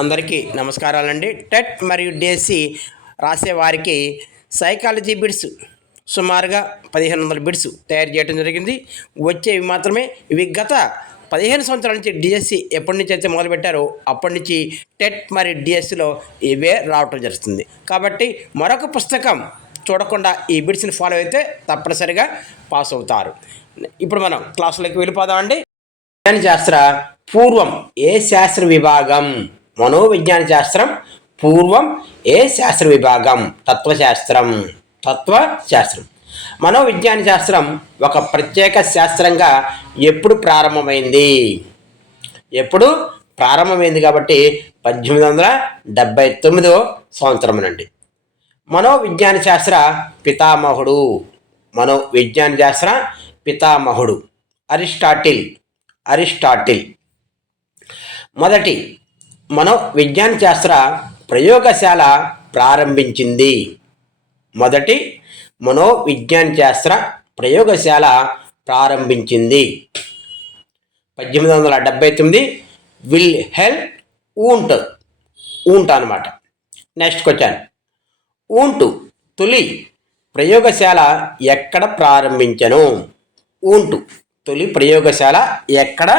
అందరికీ నమస్కారాలండి. టెట్ మరియు డేసి రాసే వారికి సైకాలజీ బిడ్స్ సుమారుగా పదిహేను వందల బిడ్స్ తయారు చేయడం జరిగింది. వచ్చేవి మాత్రమే. ఇవి గత పదిహేను సంవత్సరాల నుంచి డిఎస్సి ఎప్పటి నుంచి అయితే మొదలుపెట్టారో అప్పటి నుంచి టెట్ మరియు డిఎస్సిలో ఇవే రావటం జరుగుతుంది. కాబట్టి మరొక పుస్తకం చూడకుండా ఈ బిడ్స్ని ఫాలో అయితే తప్పనిసరిగా పాస్ అవుతారు. ఇప్పుడు మనం క్లాసులోకి వెళ్ళిపోదామండి. విజ్ఞాన శాస్త్ర పూర్వం ఏ శాస్త్ర విభాగం? మనోవిజ్ఞాన శాస్త్రం పూర్వం ఏ శాస్త్ర విభాగం? తత్వశాస్త్రం. తత్వశాస్త్రం. మనోవిజ్ఞాన శాస్త్రం ఒక ప్రత్యేక శాస్త్రంగా ఎప్పుడు ప్రారంభమైంది? ఎప్పుడు ప్రారంభమైంది కాబట్టి పద్దెనిమిది వందల డెబ్బై తొమ్మిదో సంవత్సరం నుండి మనోవిజ్ఞాన శాస్త్ర పితామహుడు. మనోవిజ్ఞాన శాస్త్ర పితామహుడు. అరిస్టాటిల్. అరిస్టాటిల్. మొదటి మనో విజ్ఞాన శాస్త్ర ప్రయోగశాల ప్రారంభించింది. మొదటి మనో విజ్ఞాన శాస్త్ర ప్రయోగశాల ప్రారంభించింది. పద్దెనిమిది వందల డెబ్బై తొమ్మిది విల్ హెల్ ఊంట్ ఊంట్ అనమాట నెక్స్ట్ క్వశ్చన్ ఊంటు తొలి ప్రయోగశాల ఎక్కడ ప్రారంభించను? ఊంటు తొలి ప్రయోగశాల ఎక్కడ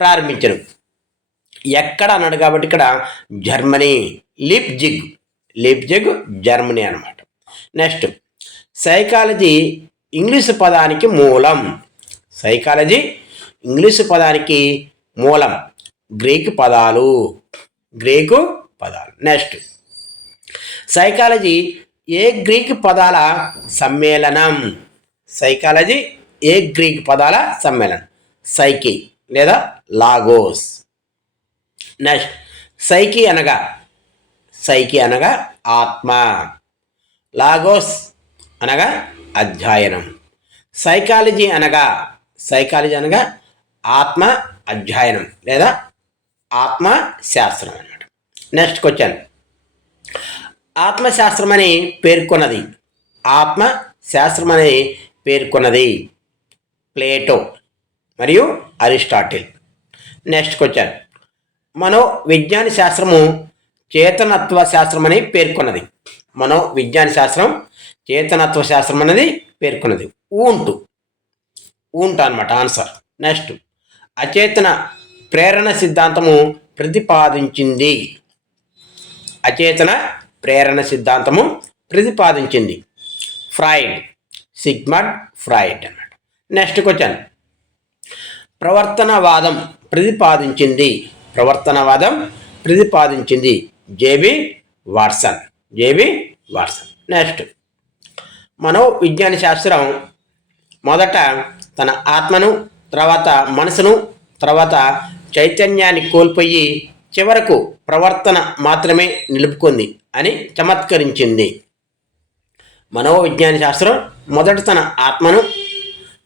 ప్రారంభించను? ఎక్కడ అన్నాడు కాబట్టి ఇక్కడ జర్మనీ లిప్జిగ్. లిప్జిగ్ జర్మనీ అనమాట నెక్స్ట్ సైకాలజీ ఇంగ్లీషు పదానికి మూలం. సైకాలజీ ఇంగ్లీషు పదానికి మూలం. గ్రీకు పదాలు. గ్రీకు పదాలు. నెక్స్ట్ సైకాలజీ ఏ గ్రీక్ పదాల సమ్మేళనం? సైకాలజీ ఏ గ్రీక్ పదాల సమ్మేళనం? సైకి లేదా లాగోస్. నెక్స్ట్ సైకి అనగా సైకి అనగా ఆత్మ. లాగోస్ అనగా అధ్యయనం. సైకాలజీ అనగా సైకాలజీ అనగా ఆత్మ అధ్యయనం లేదా ఆత్మ శాస్త్రం అనమాట నెక్స్ట్ క్వశ్చన్ ఆత్మశాస్త్రం అని పేర్కొన్నది. ఆత్మ శాస్త్రం అని పేర్కొన్నది. ప్లేటో మరియు అరిస్టాటిల్ నెక్స్ట్ క్వశ్చన్ మనోవిజ్ఞాన శాస్త్రము చేతనత్వ శాస్త్రం అని పేర్కొన్నది. మనో విజ్ఞాన శాస్త్రం చేతనత్వ శాస్త్రం అనేది పేర్కొన్నది. ఊంటు. ఊంట అనమాట ఆన్సర్. నెక్స్ట్. అచేతన ప్రేరణ సిద్ధాంతము ప్రతిపాదించింది. అచేతన ప్రేరణ సిద్ధాంతము ప్రతిపాదించింది. ఫ్రాయిడ్. సిగ్మడ్ ఫ్రాయిడ్ అన్నమాట. Next question. ప్రవర్తనవాదం ప్రతిపాదించింది. ప్రవర్తనవాదం ప్రతిపాదించింది JB Watson. JB Watson. Next మనో విజ్ఞాన శాస్త్రం మొదట తన ఆత్మను తర్వాత మనసును తర్వాత చైతన్యాన్ని కోల్పోయి చివరకు ప్రవర్తన మాత్రమే నిలుపుకుంది అని చమత్కరించింది. మనోవిజ్ఞాన శాస్త్రం మొదట తన ఆత్మను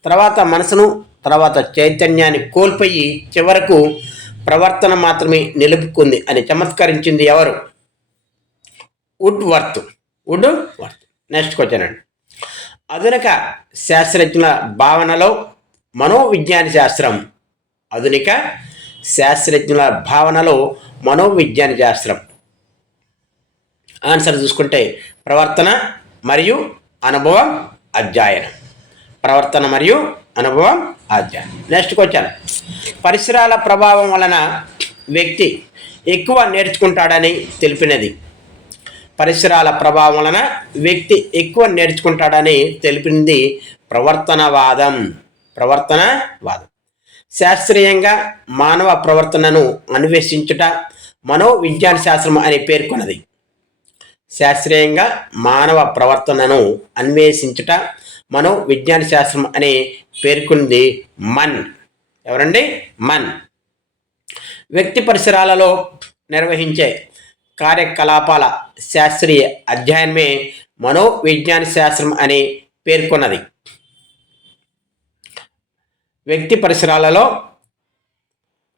తర్వాత మనసును తర్వాత చైతన్యాన్ని కోల్పోయి చివరకు ప్రవర్తన మాత్రమే నిలుపుకుంది అని చమత్కరించింది ఎవరు? Woodworth Woodworth next question అండి. ఆధునిక శాస్త్రజ్ఞుల భావనలో మనోవిజ్ఞాన శాస్త్రం. ఆధునిక శాస్త్రజ్ఞుల భావనలో మనోవిజ్ఞాన శాస్త్రం. ఆన్సర్ చూసుకుంటే ప్రవర్తన మరియు అనుభవం అధ్యయనం. ప్రవర్తన మరియు అనుభవం అధ్యయనం. నెక్స్ట్ వచ్చాను పరిసరాల ప్రభావం వలన వ్యక్తి ఎక్కువ నేర్చుకుంటాడని తెలిపినది. పరిసరాల ప్రభావం వలన వ్యక్తి ఎక్కువ నేర్చుకుంటాడని తెలిపింది ప్రవర్తనవాదం. ప్రవర్తనవాదం. శాస్త్రీయంగా మానవ ప్రవర్తనను అన్వేషించుట మనోవిజ్ఞాన శాస్త్రం అని పేర్కొన్నది. శాస్త్రీయంగా మానవ ప్రవర్తనను అన్వేషించుట మనో విజ్ఞాన శాస్త్రం అని పేర్కొంది మన్. ఎవరండి? మన్. వ్యక్తి పరిసరాలలో నిర్వహించే కార్యకలాపాల శాస్త్రీయ అధ్యయనమే మనో విజ్ఞాన శాస్త్రం అని పేర్కొన్నది. వ్యక్తి పరిసరాలలో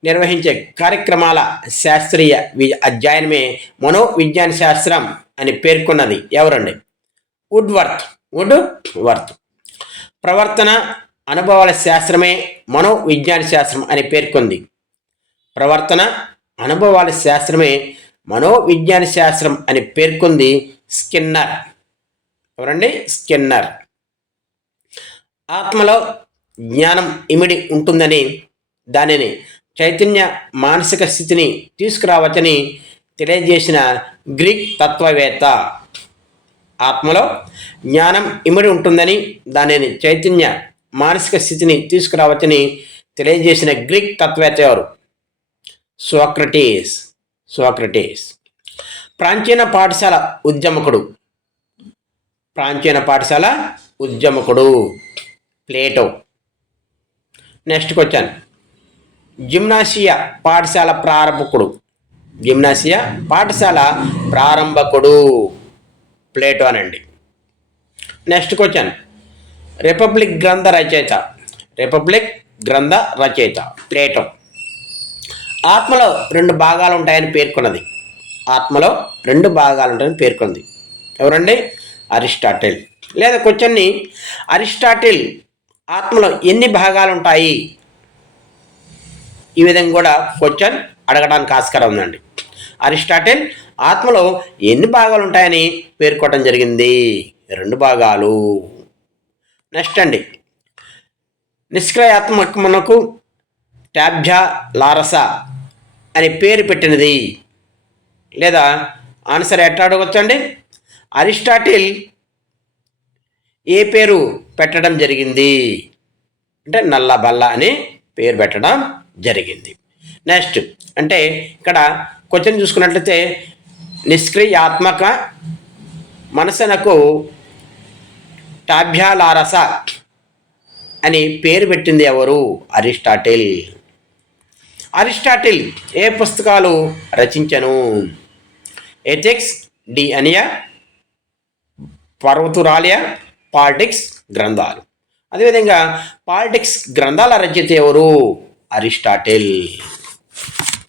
నిర్వహించే కార్యక్రమాల శాస్త్రీయ వి అధ్యయనమే మనో విజ్ఞాన శాస్త్రం అని పేర్కొన్నది. ఎవరండి? వుడ్ వర్త్ వుడ్ వర్త్ ప్రవర్తన అనుభవాల శాస్త్రమే మనో విజ్ఞాన శాస్త్రం అని పేర్కొంది. ప్రవర్తన అనుభవాల శాస్త్రమే మనోవిజ్ఞాన శాస్త్రం అని పేర్కొంది స్కిన్నర్. ఎవరండి? స్కిన్నర్. ఆత్మలో జ్ఞానం ఇమిడి ఉంటుందని దానిని చైతన్య మానసిక స్థితిని తీసుకురావచ్చని తెలియజేసిన గ్రీక్ తత్వవేత్త ఆత్మలో జ్ఞానం ఇమిడి ఉంటుందని దానిని చైతన్య మానసిక స్థితిని తీసుకురావచ్చని తెలియజేసిన గ్రీక్ తత్వేత్త ఎవరు సోక్రటీస్ సోక్రటీస్. ప్రాచీన పాఠశాల ఉద్యమకుడు. ప్రాచీన పాఠశాల ఉద్యమకుడు ప్లేటో. Next question. జిమ్నాసియా పాఠశాల ప్రారంభకుడు. జిమ్నాసియా పాఠశాల ప్రారంభకుడు. ప్లేటో అండి నెక్స్ట్ క్వశ్చన్. రిపబ్లిక్ గ్రంథ రచయిత. రిపబ్లిక్ గ్రంథ రచయిత. ప్లేటో. ఆత్మలో రెండు భాగాలు ఉంటాయని పేర్కొన్నది. ఆత్మలో రెండు భాగాలు ఉంటాయని పేర్కొంది ఎవరండి? అరిస్టాటిల్. లేదా క్వశ్చన్ని అరిస్టాటిల్ ఆత్మలో ఎన్ని భాగాలు ఉంటాయి? ఈ విధంగా కూడా క్వశ్చన్ అడగడానికి ఆస్కారం ఉందండి. అరిస్టాటిల్ ఆత్మలో ఎన్ని భాగాలు ఉంటాయని పేర్కొటం జరిగింది? రెండు భాగాలు. నెక్స్ట్ అండి. నిష్క్రయాత్మకమునకు ట్యాబ్జా లారస అని పేరు పెట్టినది. లేదా ఆన్సర్ ఎట్లా అడగొచ్చండి? అరిస్టాటిల్ ఏ పేరు పెట్టడం జరిగింది? అంటే నల్ల బల్ల అని పేరు పెట్టడం జరిగింది. నెక్స్ట్ అంటే ఇక్కడ క్వశ్చన్ చూసుకున్నట్లయితే నిష్క్రియాత్మక మనసునకు టాభ్యాలారస అని పేరు పెట్టింది ఎవరు? అరిస్టాటిల్. అరిస్టాటిల్ ఏ పుస్తకాలు రచించను? ఎథిక్స్ డి అనియ పర్వతురాలియ పాలిటిక్స్ గ్రంథాలు. అదేవిధంగా పాలిటిక్స్ గ్రంథాల రచయిత ఎవరు? అరిస్టాటిల్.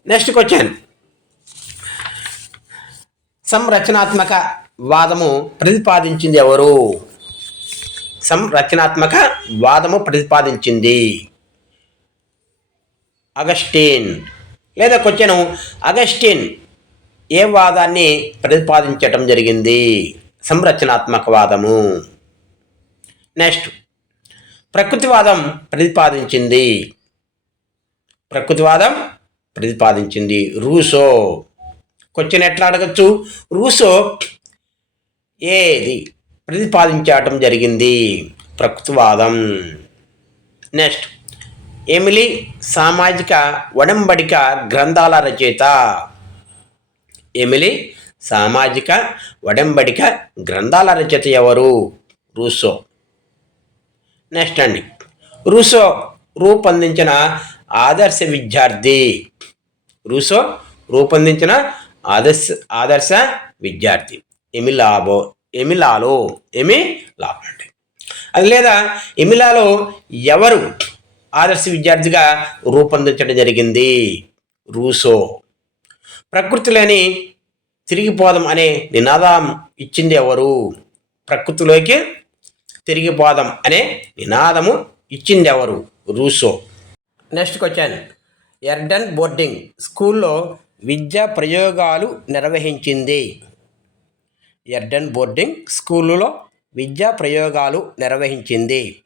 Next question. సంరచనాత్మక వాదము ప్రతిపాదించింది ఎవరు? సంరచనాత్మక వాదము ప్రతిపాదించింది. అగస్టిన్. లేదా క్వశ్చన్ అగస్టిన్ ఏ వాదాన్ని ప్రతిపాదించటం జరిగింది? సంరచనాత్మక వాదము. నెక్స్ట్ ప్రకృతివాదం ప్రతిపాదించింది. ప్రకృతివాదం ప్రతిపాదించింది. రూసో. క్వశ్చన్ ఎట్లా అడగచ్చు? రూసో ఏది ప్రతిపాదించటం జరిగింది? ప్రకృతివాదం. నెక్స్ట్ ఎమిలీ సామాజిక ఒడంబడిక గ్రంథాల రచయిత. ఎమిలీ సామాజిక ఒడంబడిక గ్రంథాల రచయిత ఎవరు? రూసో. నెక్స్ట్ అండి రూసో రూపొందించిన ఆదర్శ విద్యార్థి. రూసో రూపొందించిన ఆదర్శ ఆదర్శ విద్యార్థి. ఎమిలాబో ఎమిలాలో ఎమి లాభం అండి అది లేదా ఎమిలాలో ఎవరు ఆదర్శ విద్యార్థిగా రూపొందించడం జరిగింది? రూసో. ప్రకృతిలోని తిరిగిపోదాం అనే నినాదం ఇచ్చింది ఎవరు? ప్రకృతిలోకి తిరిగిపోదాం అనే నినాదము ఇచ్చింది ఎవరు? Rousseau. Next question Yverdon boarding. స్కూల్లో విద్యా ప్రయోగాలు నిర్వహించింది. ఎర్డన్ బోర్డింగ్ స్కూలులో విద్యా ప్రయోగాలు నిర్వహించింది.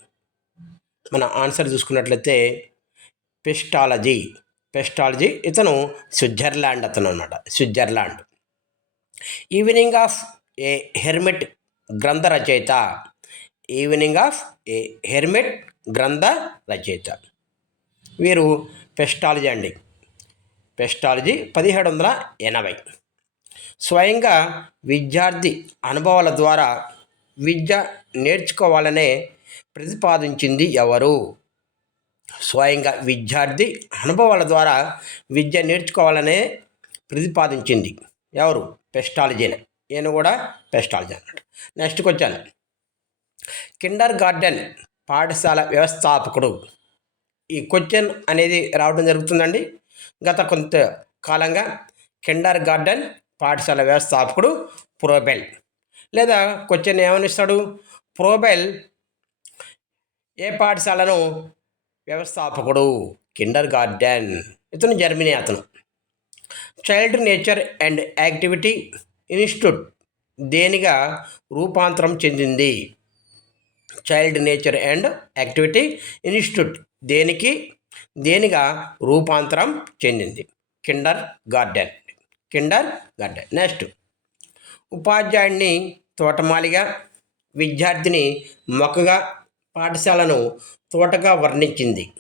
మన ఆన్సర్ చూసుకున్నట్లయితే పెస్టాలజీ. పెస్టాలజీ ఇతను స్విట్జర్లాండ్ అతను అనమాట Switzerland. Evening of a hermit గ్రంథ రచయిత. ఈవినింగ్ ఆఫ్ ఏ హెర్మిట్ గ్రంథ రచయిత. వీరు పెస్టాలజీ అండి. పెస్టాలజీ పదిహేడు వందల ఎనభై. స్వయంగా విద్యార్థి అనుభవాల ద్వారా విద్య నేర్చుకోవాలనే ప్రతిపాదించింది ఎవరు? స్వయంగా విద్యార్థి అనుభవాల ద్వారా విద్య నేర్చుకోవాలనే ప్రతిపాదించింది ఎవరు? పెస్టాలజీనే. నేను కూడా పెస్టాలజీ అన్నాడు నెక్స్ట్కి వచ్చాను కిండర్ గార్డెన్ పాఠశాల వ్యవస్థాపకుడు. ఈ క్వశ్చన్ అనేది రావడం జరుగుతుందండి. గత కొంత కాలంగా కిండర్ గార్డెన్ పాఠశాల వ్యవస్థాపకుడు ప్రోబెల్. లేదా క్వశ్చన్ ఏమనిస్తాడు? ప్రోబెల్ ఏ పాఠశాలను వ్యవస్థాపకుడు? Kindergarten. ఇతను జర్మనీ అతను. Child nature and activity institute దేనిగా రూపాంతరం చెందింది? Child nature and activity institute దేనికి? దేనిగా? రూపాంతరం చెందింది. Kindergarten. Kindergarten. Next. ఉపాధ్యాయుడిని తోటమాలిగా విద్యార్థిని మొక్కగా పాఠశాలను తోటగా వర్ణించింది.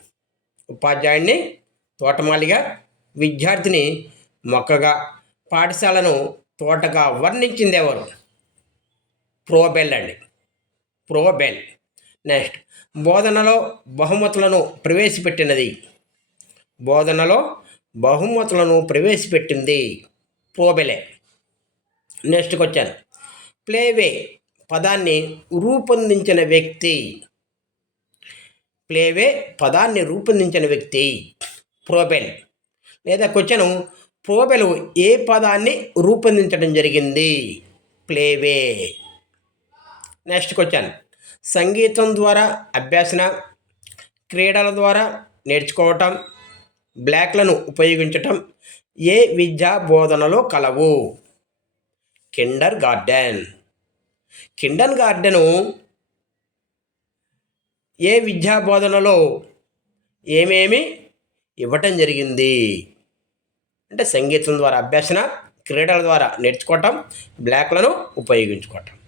ఉపాధ్యాయుడిని తోటమాలిగా విద్యార్థిని మొక్కగా పాఠశాలను తోటగా వర్ణించింది ఎవరు? ప్రోబెల్ అండి. ప్రోబెల్. నెక్స్ట్. బోధనలో బహుమతులను ప్రవేశపెట్టినది. బోధనలో బహుమతులను ప్రవేశపెట్టింది ప్రోబెలే. నెక్స్ట్కి వచ్చాను ప్లేవే పదాన్ని రూపొందించిన వ్యక్తి. ప్లేవే పదాన్ని రూపొందించిన వ్యక్తి. ప్రోబెల్. లేదా క్వశ్చను ప్రోబెలు ఏ పదాన్ని రూపొందించడం జరిగింది? Play way. Next question. సంగీతం ద్వారా అభ్యాసన క్రీడల ద్వారా నేర్చుకోవటం బ్లాక్లను ఉపయోగించటం ఏ విద్యా బోధనలో కలవు? Kindergarten. కిండర్ గార్డెను ఏ విద్యా బోధనలో ఏమేమి ఇవ్వటం జరిగింది? అంటే సంగీతం ద్వారా అభ్యాసన క్రీడల ద్వారా నేర్చుకోవటం బ్లాక్లను ఉపయోగించుకోవటం.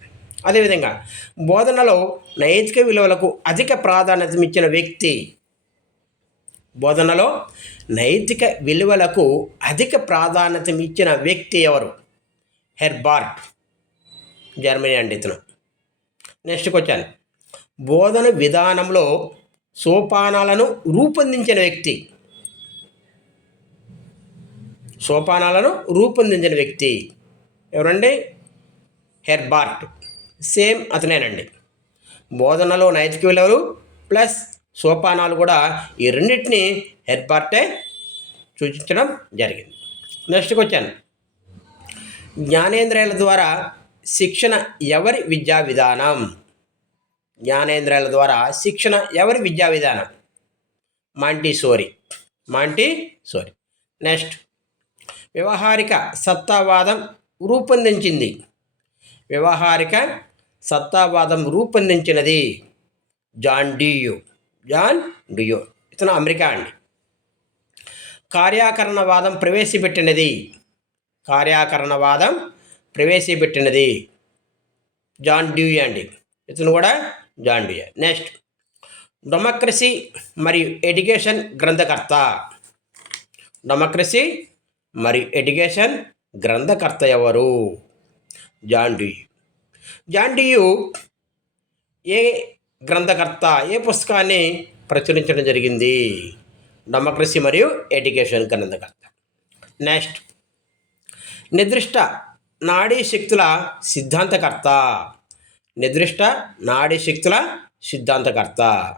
అదేవిధంగా బోధనలో నైతిక విలువలకు అధిక ప్రాధాన్యత ఇచ్చిన వ్యక్తి బోధనలో నైతిక విలువలకు అధిక ప్రాధాన్యత ఇచ్చిన వ్యక్తి ఎవరు? హెర్బార్ట్. జర్మనీ అండి ఇతను. నెక్స్ట్ వచ్చాను బోధన విధానంలో సోపానాలను రూపొందించిన వ్యక్తి. సోపానాలను రూపొందించిన వ్యక్తి ఎవరండి? హెర్బార్ట్. సేమ్ అతనేనండి. బోధనలో నైతిక విలువలు ప్లస్ సోపానాలు కూడా ఈ రెండింటిని హెర్బార్టే సూచించడం జరిగింది. నెక్స్ట్కి వచ్చాను. జ్ఞానేంద్రియాల ద్వారా శిక్షణ ఎవరి విద్యా విధానం? జ్ఞానేంద్రియాల ద్వారా శిక్షణ ఎవరి విద్యా విధానం? Montessori Montessori next వ్యవహారిక సత్తావాదం రూపొందించింది. వ్యవహారిక సత్తావాదం రూపొందించినది. John Dewey. John Dewey. ఇతను అమెరికా అండి. కార్యాకరణవాదం ప్రవేశపెట్టినది. కార్యాకరణవాదం ప్రవేశపెట్టినది. జాన్ డ్యూయీ అండి. ఇతను కూడా జాన్ డ్యూయే నెక్స్ట్. డెమోక్రసీ మరియు ఎడ్యుకేషన్ గ్రంథకర్త. డెమోక్రసీ మరియు ఎడ్యుకేషన్ గ్రంథకర్త ఎవరు? జాన్ డ్యూయీ జాండియు ఏ గ్రంథకర్త ఏ పుస్తకాన్ని ప్రచురించడం జరిగింది? డెమోక్రసీ మరియు ఎడ్యుకేషన్ గ్రంథకర్త. నెక్స్ట్. నిర్దిష్ట నాడీ శక్తుల సిద్ధాంతకర్త. నిర్దిష్ట నాడీ శక్తుల సిద్ధాంతకర్త.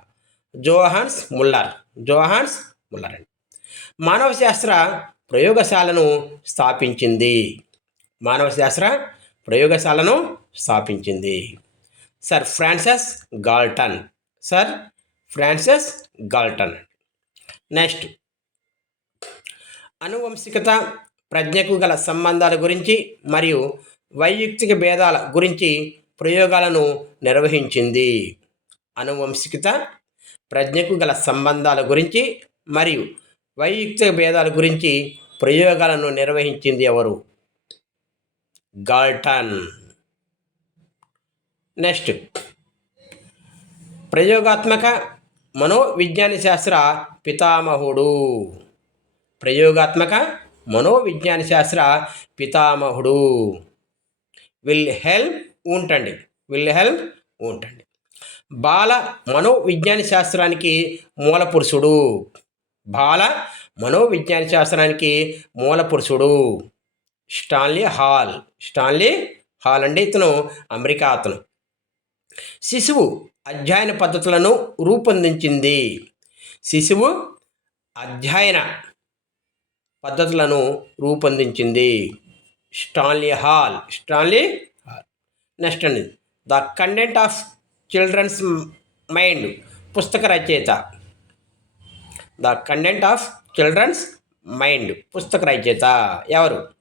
జోహాన్స్ ముల్లర్. జోహాన్స్ ముల్లర్ అండి. మానవ శాస్త్ర ప్రయోగశాలను స్థాపించింది. మానవ శాస్త్ర ప్రయోగశాలను స్థాపించింది. Sir Francis Galton. Sir Francis Galton. Next. అనువంశికత ప్రజ్ఞకు గల సంబంధాల గురించి మరియు వైయక్తిక భేదాల గురించి ప్రయోగాలను నిర్వహించింది. అనువంశికత ప్రజ్ఞకు గల సంబంధాల గురించి మరియు వైయక్తిక భేదాల గురించి ప్రయోగాలను నిర్వహించింది ఎవరు? గాల్టన్. నెక్స్ట్. ప్రయోగాత్మక మనోవిజ్ఞాన శాస్త్ర పితామహుడు. ప్రయోగాత్మక మనోవిజ్ఞాన శాస్త్ర పితామహుడు. విల్ హెల్ప్ ఉంటండి విల్ హెల్ప్ ఉంటండి బాల మనోవిజ్ఞాన శాస్త్రానికి మూల పురుషుడు బాల మనోవిజ్ఞాన శాస్త్రానికి మూల పురుషుడు స్టాన్లీ హాల్. స్టాన్లీ హాల్ అండి ఇతను. అమెరికా అతను. శిశువు అధ్యయన పద్ధతులను రూపొందించింది. శిశువు అధ్యయన పద్ధతులను రూపొందించింది. Stanley Hall. Stanley Hall. Next అండి. The content of children's mind. పుస్తక రచయిత. The content of children's mind. పుస్తక రచయిత ఎవరు?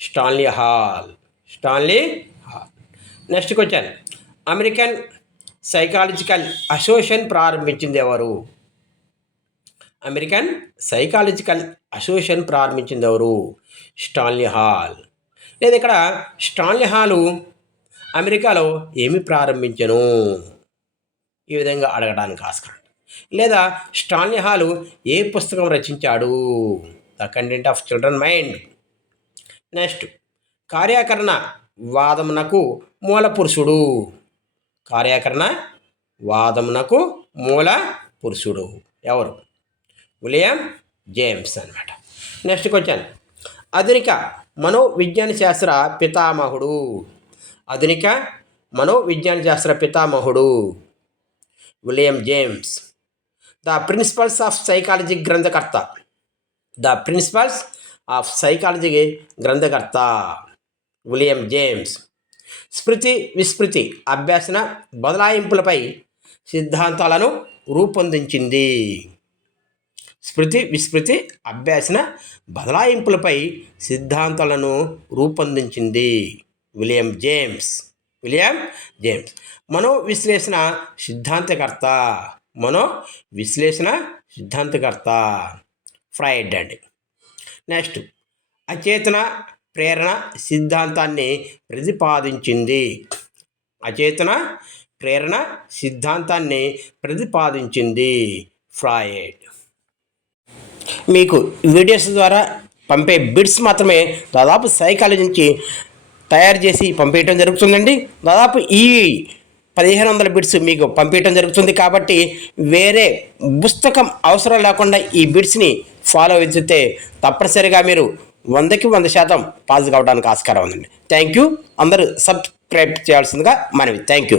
Stanley Hall. Stanley Hall. Next question American psychological association ప్రారంభించింది ఎవరు? అమెరికన్ సైకాలజికల్ అసోసియేషన్ ప్రారంభించింది ఎవరు? Stanley Hall. లేదా ఇక్కడ స్టాన్లీ హాలు అమెరికాలో ఏమి ప్రారంభించను? ఈ విధంగా అడగడానికి ఆస్కారం. లేదా స్టాన్లీ హాలు ఏ పుస్తకం రచించాడు? The content of children mind. Next కార్యాకరణ వాదమునకు మూల పురుషుడు కార్యాకరణ వాదమునకు మూల పురుషుడు. ఎవరు? విలియం జేమ్స్ అన్నమాట. నెక్స్ట్ క్వశ్చన్ ఆధునిక మనోవిజ్ఞాన శాస్త్ర పితామహుడు. ఆధునిక మనోవిజ్ఞాన శాస్త్ర పితామహుడు William James. The principles of psychology గ్రంథకర్త. ద ప్రిన్సిపల్స్ ఆఫ్ సైకాలజీ గ్రంథకర్త విలియం జేమ్స్. స్మృతి విస్మృతి అభ్యాసన బదలాయింపులపై సిద్ధాంతాలను రూపొందించింది. స్మృతి విస్మృతి అభ్యాసన బదలాయింపులపై సిద్ధాంతాలను రూపొందించింది విలియం జేమ్స్. William James. మనో విశ్లేషణ సిద్ధాంతకర్త. మనో విశ్లేషణ సిద్ధాంతకర్త. ఫ్రైడ్ అండి. నెక్స్ట్. అచేతన ప్రేరణ సిద్ధాంతాన్ని ప్రతిపాదించింది. అచేతన ప్రేరణ సిద్ధాంతాన్ని ప్రతిపాదించింది ఫ్రాయిడ్. మీకు వీడియోస్ ద్వారా పంపే బిట్స్ మాత్రమే దాదాపు సైకాలజీ నుంచి తయారు చేసి పంపించడం జరుగుతుందండి. దాదాపు ఈ పదిహేను వందల బిట్స్ మీకు పంపించడం జరుగుతుంది కాబట్టి వేరే పుస్తకం అవసరం లేకుండా ఈ బిట్స్ని ఫాలో అవుతుంటే తప్పనిసరిగా మీరు వందకి వంద శాతం పాజిటివ్ కావడానికి ఆస్కారం ఉందండి. థ్యాంక్ యూ అందరూ సబ్స్క్రైబ్ చేయాల్సిందిగా మనవి. Thank you